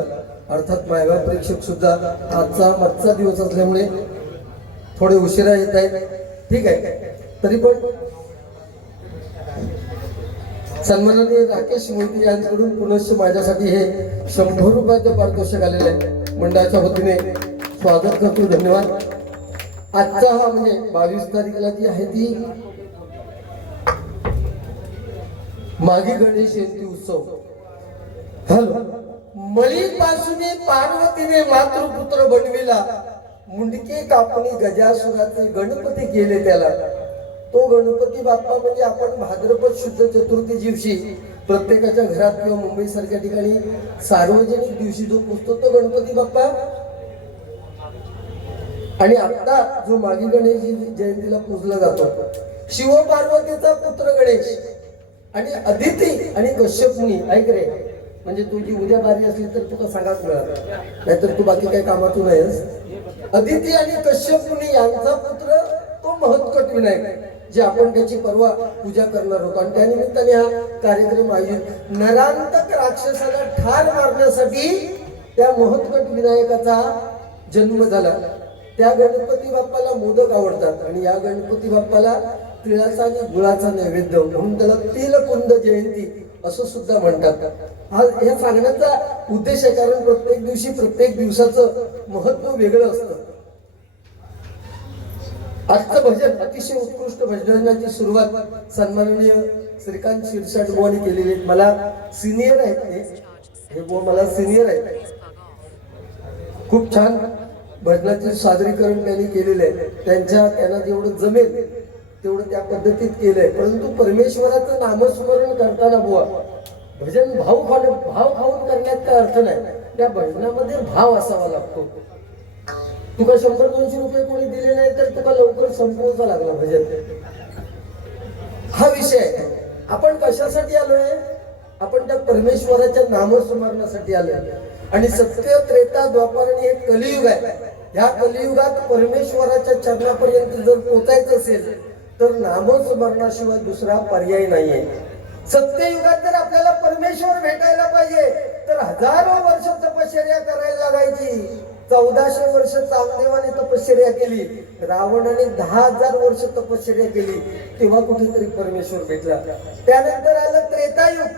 झाला अर्थात मायगाव प्रेक्षक सुद्धा आजचा मागचा दिवस असल्यामुळे थोडे उशिरा येत आहेत. ठीक आहे. तरी पण सन्माननीय राकेश मोहिते यांच्याकडून पुनश्च माझ्यासाठी हे शंभर रुपयाचं पारितोषिक आलेलं आहे. मंडळाच्या वतीने स्वागत करतो. धन्यवाद. आजचा हा म्हणजे बावीस तारीखला जी आहे ती मागी गणेश जयंती उत्सव. हॅलो. मळीपासून पार्वतीने मातृपुत्र बनविला. मुंडके कापणी गजासुराचे गणपती केले त्याला. तो गणपती बाप्पा म्हणजे आपण भाद्रपद शुद्ध चतुर्थी दिवशी प्रत्येकाच्या घरात किंवा मुंबई सारख्या ठिकाणी सार्वजनिक दिवशी जो पुजतो तो गणपती बाप्पा. आणि आता जो मागी गणेश जयंतीला पूजला जातो शिव पार्वतीचा पुत्र गणेश आणि अदिती आणि कश्यपमुनी ऐक रे. म्हणजे तुझी उद्या बारी असली तर तुला सांगाच मिळाल नाहीतर तू बाकी काही कामातून आहेस. अदिती आणि कश्यप मुनी यांचा पुत्र तो महत्कट विनायक जे आपण त्याची परवा पूजा करणार होतो. आणि त्यानिमित्ताने हा कार्यक्रम आयोजित नरांतक राक्षसाला ठार मारण्यासाठी त्या महत्कट विनायकाचा जन्म झाला. त्या गणपती बाप्पाला मोदक आवडतात आणि या गणपती बाप्पाला तिळाचा आणि गुळाचा नैवेद्य म्हणून त्याला तिलकुंद जयंती असं सुद्धा म्हणतात. हा ह्या सांगण्याचा उद्देश आहे कारण प्रत्येक दिवशी प्रत्येक दिवसाचं महत्त्व वेगळं असतं. आजचं भजन अतिशय उत्कृष्ट भजनाची सुरुवात सन्माननीय श्रीकांत शिरसाट बुवानी केलेली आहे मला सिनियर आहेत ते. हे बुवा मला सिनियर आहेत. खूप छान भजनाचे सादरीकरण त्यांनी केलेले आहे. त्यांच्या त्यांना जेवढं जमेल तेवढं त्या पद्धतीत केलंय. परंतु परमेश्वराचं नामस्मरण करताना बुवा भजन भाव खाऊन भाव खाऊन करण्यात काय अर्थ नाही. त्या भजनामध्ये भाव असावा लागतो. तुका शंभर दोनशे रुपये कोणी दिले नाही तर तुका लवकर संपवायचा लागला भजन. हा विषय आपण कशासाठी आलोय? आपण त्या परमेश्वराच्या नामस्मरणासाठी आलोय. आणि सत्य त्रेता द्वापर आणि हे कलियुग आहे. ह्या कलियुगात परमेश्वराच्या चरणापर्यंत जर पोचायचं असेल तर नामस्मरणाशिवाय दुसरा पर्याय नाहीये. सत्ययुगात जर आपल्याला परमेश्वर भेटायला पाहिजे. तर हजारो वर्ष तपश्चर्या करायला लागायची. चौदाशे वर्ष चांगदेवाने तपश्चर्या केली. रावणाने दहा हजार वर्ष तपश्चर्या केली. तेव्हा कुठेतरी परमेश्वर भेटला. त्यानंतर आलं त्रेतायुग.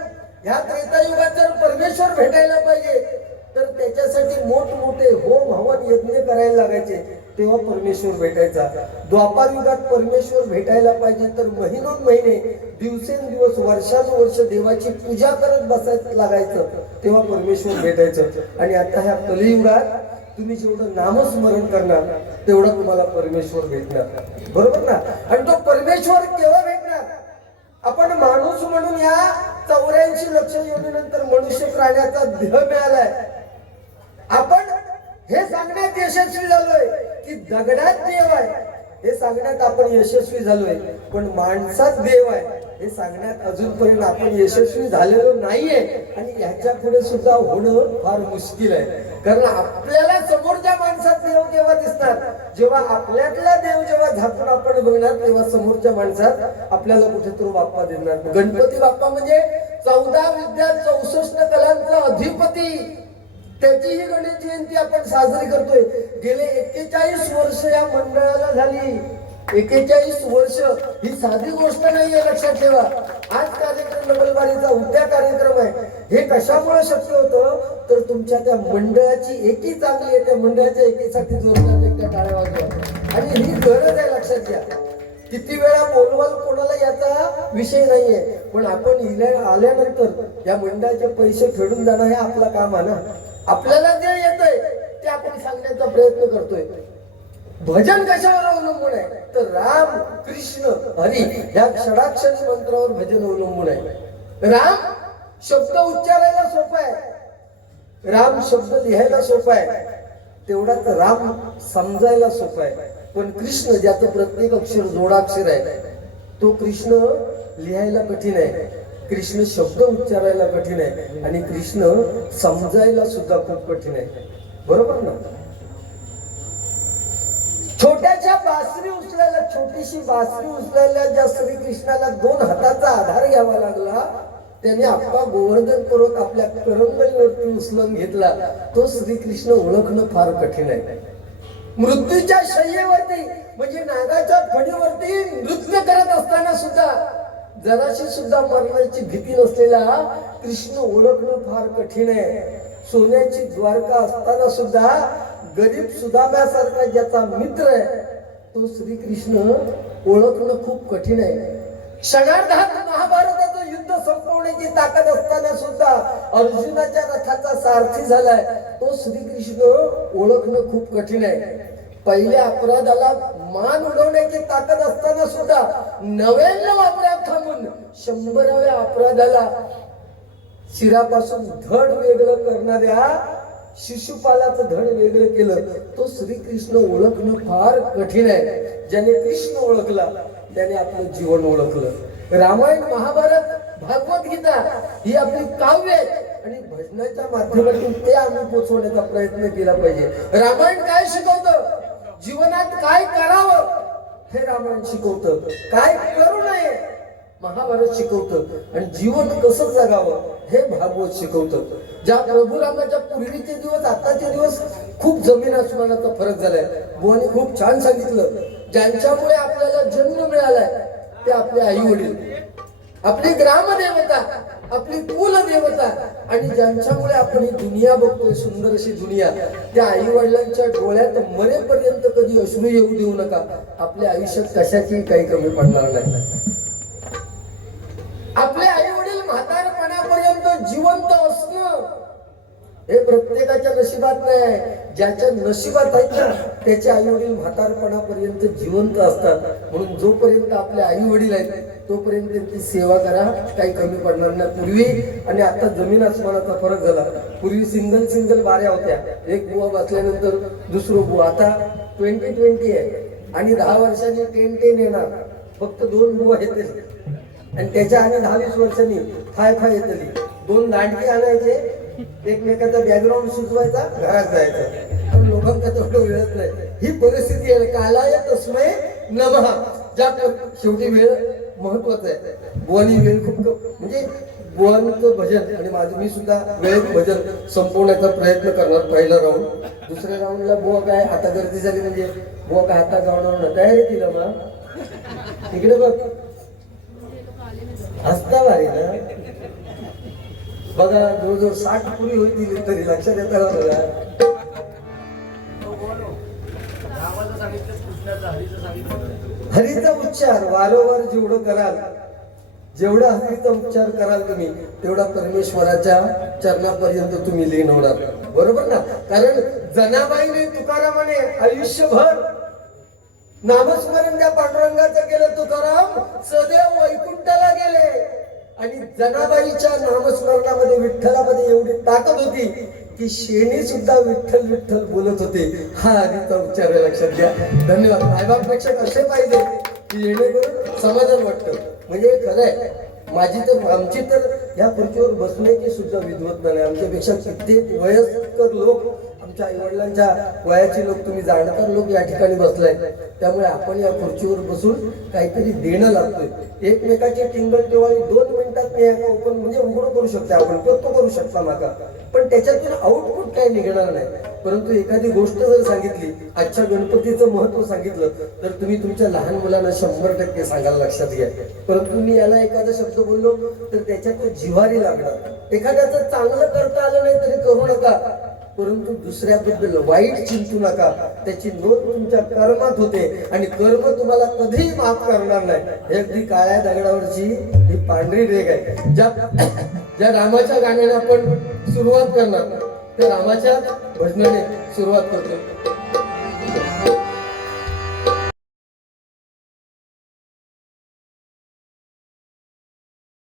ह्या त्रेतायुगात जर परमेश्वर भेटायला पाहिजे तर त्याच्यासाठी मोठमोठे होम हवन यज्ञ करायला लागायचे. तेव्हा परमेश्वर भेटायचा. द्वापार युगात परमेश्वर भेटायला पाहिजे तर महिनोन महिने दिवसेंदिवस वर्षानुवर्ष देवाची पूजा करत बसायचं लागायचं. तेव्हा परमेश्वर भेटायचं. आणि आता ह्या कलियुगात तुम्ही जेवढं नामस्मरण करणार तेवढं तुम्हाला परमेश्वर भेटणार. बरोबर ना? आणि तो परमेश्वर केव्हा भेटणार? आपण माणूस म्हणून या चौऱ्याऐंशी लक्ष योजनेनंतर मनुष्य प्राण्याचा देह मिळालाय. आपण हे सांगण्यात यशस्वी झालोय. की दगडात देव आहे. हे सांगण्यात आपण यशस्वी झालोय. पण माणसात देव आहे. हे सांगण्यात अजूनपर्यंत आपण यशस्वी झालेलो नाहीये. आणि याच्यापुढे सुद्धा होणं फार मुश्किल आहे. कारण आपल्याला समोरच्या माणसात देव केव्हा दिसणार जेव्हा आपल्यातला देव जेव्हा झाकून आपण बघणार तेव्हा समोरच्या माणसात आपल्याला कुठेतरी बाप्पा देणार गणपती बाप्पा म्हणजे चौदा विद्या चौसष्ट कलांचा अधिपती. त्याची ही गणेश जयंती आपण साजरी करतोय. गेले एक्केचाळीस वर्ष या मंडळाला झाली. एक्केचाळीस वर्ष ही साधी गोष्ट नाहीये लक्षात ठेवा. आज कार्यक्रम डबलबारीचा उद्या कार्यक्रम आहे. हे कशामुळे शक्य होतं? तर तुमच्या त्या मंडळाची एकी चांगली आहे त्या मंडळाच्या एकीसाठी जोरदार एकदा टाळ्या वाजवा. आणि ही गरज आहे लक्षात घ्या. किती वेळा बोलवाल कोणाला याचा विषय नाहीये. पण आपण इले आल्यानंतर या मंडळाचे पैसे फेडून जाणं हे आपलं काम आहे ना? आपल्याला जे येतंय ते आपण सांगण्याचा प्रयत्न करतोय. भजन कशावर अवलंबून आहे? तर राम कृष्ण हरी या षडाक्षर मंत्रावर भजन अवलंबून आहे. राम शब्द उच्चारायला सोपा आहे. राम शब्द लिहायला सोपा आहे. तेवढाच राम समजायला सोपा आहे. पण कृष्ण ज्याचं प्रत्येक अक्षर जोडाक्षर आहे तो कृष्ण लिहायला कठीण आहे. कृष्ण शब्द उच्चारायला कठीण आहे आणि कृष्ण समजायला सुद्धा खूप कठीण आहे. बरोबर ना? छोट्याशा बासरी उचलायला छोटीशी बासरी उचलायला ज्या श्रीकृष्णाला दोन हाताचा आधार घ्यावा लागला त्याने आपला गोवर्धन पर्वत आपल्या करंगळीवरती उचलून घेतला. तो श्रीकृष्ण ओळखणं फार कठीण आहे. मृत्यूच्या शय्येवरती म्हणजे नागाच्या फडीवरती नृत्य करत असताना सुद्धा जराशी सुद्धा मरणाची भीती नसलेला कृष्ण ओळखणं फार कठीण आहे. सोन्याची द्वारका असताना सुद्धा गरीब सुदाम्यासारखा ज्याचा मित्र आहे तो श्रीकृष्ण ओळखणं खूप कठीण आहे. क्षणार्धात महाभारताचं युद्ध संपवण्याची ताकद असताना सुद्धा अर्जुनाच्या रथाचा सारथी झालाय तो श्रीकृष्ण ओळखणं खूप कठीण आहे. पहिल्या अपराधाला मान उडवण्याची ताकद असताना सुद्धा नव्याण्णव अपराध थांबून शंभराव्या अपराधाला शिरापासून धड वेगळं करणाऱ्या शिशुपालाचं धड वेगळं केलं. तो श्रीकृष्ण ओळखणं फार कठीण आहे. ज्याने कृष्ण ओळखला त्याने आपलं जीवन ओळखलं. रामायण महाभारत भागवत गीता ही आपली काव्य आणि भजनाच्या माध्यमातून ते आम्ही पोचवण्याचा प्रयत्न केला पाहिजे. रामायण काय शिकवतं? जीवनात काय करावं हे रामायण शिकवतं. काय करू नये महाभारत शिकवतं. आणि जीवन कसं जगावं हे भागवत शिकवतं. ज्या प्रभुरामाच्या पूर्वीचे दिवस आताचे दिवस खूप जमीन आसमानाचा फरक झालाय. बुवाने खूप छान सांगितलं. ज्यांच्यामुळे आपल्याला जन्म मिळालाय ते आपले आई वडील आपली ग्रामदेवता. आपली कुलदेवता आणि ज्यांच्यामुळे आपण ही दुनिया बघतोय सुंदर अशी दुनिया त्या आई वडिलांच्या डोळ्यात मरेपर्यंत कधी अश्रू येऊ देऊ नका. आपल्या आयुष्यात कशाची काही कमी पडणार नाही. आपले आई वडील म्हातारपणापर्यंत जिवंत असणं हे प्रत्येकाच्या नशिबात नाही. ज्याच्या नशिबात आहेत ना त्याचे आई वडील म्हातारपणापर्यंत जिवंत असतात. म्हणून जोपर्यंत आपले आई वडील आहेत तोपर्यंत त्यांची सेवा करा. काही कमी पडणार नाही. पूर्वी आणि आता जमीन आसमानाचा फरक झाला. पूर्वी सिंगल सिंगल बाऱ्या होत्या. एक बुवा बसल्यानंतर दुसरं बुवा. आता ट्वेंटी ट्वेंटी आहे. आणि दहा वर्षांनी टेन टेन येणार. फक्त दोन बुवा येतील. आणि त्याच्या आणि दहा वीस वर्षांनी फाय फाय येतली. दोन दांडके आणायचे. एकमेकाचा बॅकग्राऊंड सुचवायचा. घरात जायचं. पण लोकांना तेवढं वेळच नाही. ही परिस्थिती आहे. कालाय तस्मय नमः. ज्या शेवटी वेळ महत्त्वाचा आहे. गुवानी वेळ खूप म्हणजे बुवांचं भजन आणि माझं मी सुद्धा वेळेत भजन संपवण्याचा प्रयत्न करणार पहिला राऊंड दुसऱ्या राऊंडला बुवा काय आता गर्दी झाली म्हणजे बुवा काय आता गावणार तयारी तिला मला तिकडे बघ. हसता भारी ना. बघा जवळजवळ साठ पुरी होईल तरी लक्षात येतं का बघा हरीचा उच्चार वारंवार जेवढं कराल जेवढा हरीचा उच्चार कराल तुम्ही तेवढा परमेश्वराच्या चरणापर्यंत तुम्ही लीन होणार. बरोबर ना? कारण जनाबाईने तुकारामाने आयुष्यभर नामस्मरण त्या पांडुरंगाचं केलं तुकाराम सदैव वैकुंठाला गेले. आणि जनाबाईच्या नामस्मरणामध्ये विठ्ठलामध्ये एवढी ताकद होती की शेणी सुद्धा विठ्ठल विठ्ठल बोलत होते. हा आधीचा उच्चार लक्षात घ्या. धन्यवाद. मायबाप प्रेक्षक असे पाहिजे? की जेणेकरून समाधान वाटतं. म्हणजे खरं आहे माझी तर आमची तर या खुर्चीवर बसण्याची सुद्धा विद्वत नाही. आमच्यापेक्षा कित्येक वयस्कर लोक आमच्या आई वडिलांच्या वयाचे लोक तुम्ही जाणकार लोक या ठिकाणी बसलाय. त्यामुळे आपण या खुर्चीवर बसून काहीतरी देणं लागतोय. एकमेकाची टिंगल टिवाळी दोन मिनिटात मी याचा ओपन म्हणजे उघडं करू शकते आपण तो करू शकता माका. पण त्याच्यातून आउटपुट काही निघणार नाही. परंतु एखादी गोष्ट जर सांगितली आजच्या गणपतीचं महत्त्व सांगितलं तर तुम्ही तुमच्या लहान मुलांना शंभर टक्के सांगायला लक्षात घ्या. परंतु मी याला एखादा शब्द बोललो तर त्याच्यात जिवारी लागणार. एखाद्याचं चांगलं करता आलं नाही तरी करू नका. परंतु दुसऱ्याबद्दल वाईट चिंतू नका. त्याची नोंद तुमच्या कर्मात होते आणि कर्म तुम्हाला कधीही माफ करणार नाही. हे अगदी काळ्या दगडावरची ही पांढरी रेग आहे. ज्या ज्या रामाच्या गाण्याने आपण सुरुवात करणार त्या रामाच्या भजनाने सुरुवात करतो.